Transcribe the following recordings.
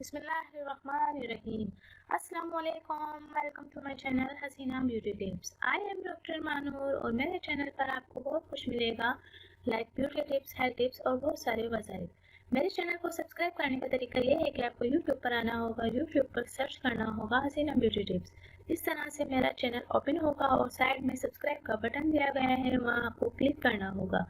बिस्मिल्लाहिर्रहमानिर्रहीम। अस्सलाम वालेकुम, welcome to my channel Haseena beauty tips. I am doctor Manoor और मेरे चैनल पर आपको बहुत कुछ मिलेगा, like beauty tips, health tips और बहुत सारे वसाइल। मेरे चैनल को सब्सक्राइब करने का तरीका ये है कि आपको यूट्यूब पर आना होगा, यूट्यूब पर सर्च करना होगा हसीना ब्यूटी टिप्स। इस तरह से मेरा चैनल ओपन होगा और साइड में सब्सक्राइब का बटन दिया गया है, वहाँ आपको क्लिक करना होगा।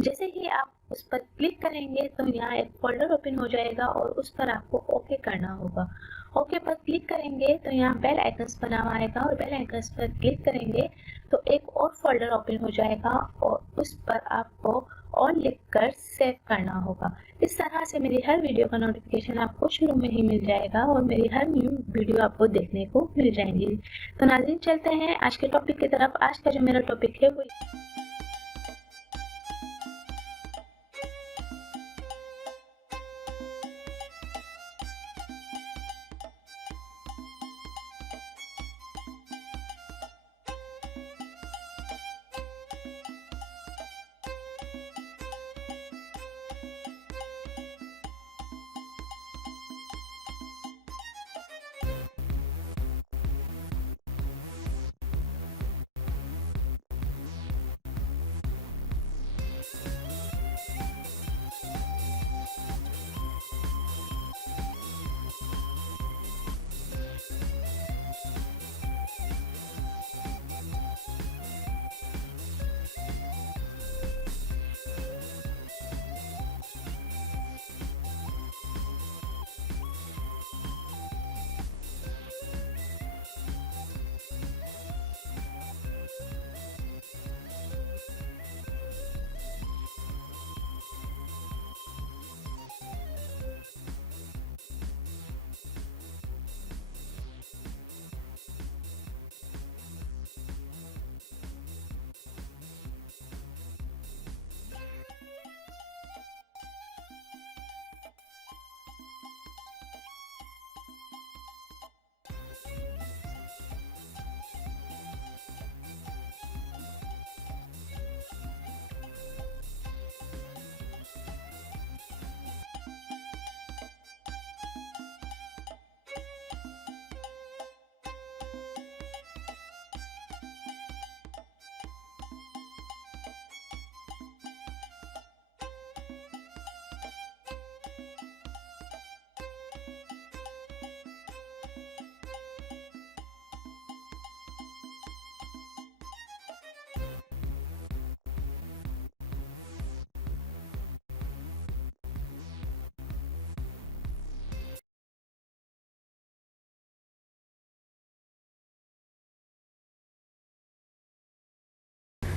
जैसे ही आप उस पर क्लिक करेंगे तो यहाँ एक फोल्डर ओपन हो जाएगा और उस पर आपको ओके करना होगा। ओके पर क्लिक करेंगे तो यहाँ बेल आइकन्स बना हुआ आएगा और बेल आइकन्स पर क्लिक करेंगे तो एक और फोल्डर ओपन हो जाएगा और उस पर आपको और लिखकर सेव करना होगा। इस तरह से मेरी हर वीडियो का नोटिफिकेशन आपको शुरू में ही मिल जाएगा और मेरी हर न्यू वीडियो आपको देखने को मिल जाएंगी। तो नाज़रीन, चलते हैं आज के टॉपिक की तरफ। आज का जो मेरा टॉपिक है वो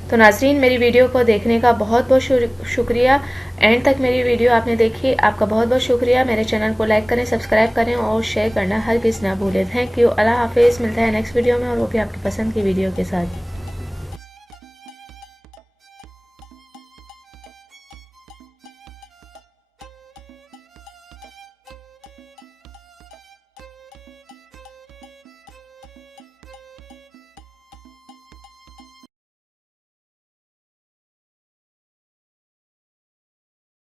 तो नाजरीन, मेरी वीडियो को देखने का बहुत बहुत शुक्रिया। एंड तक मेरी वीडियो आपने देखी, आपका बहुत बहुत शुक्रिया। मेरे चैनल को लाइक करें, सब्सक्राइब करें और शेयर करना हरगिज़ ना भूलें। Thank you. अल्लाह हाफिज़। मिलता है नेक्स्ट वीडियो में और वो भी आपकी पसंद की वीडियो के साथ।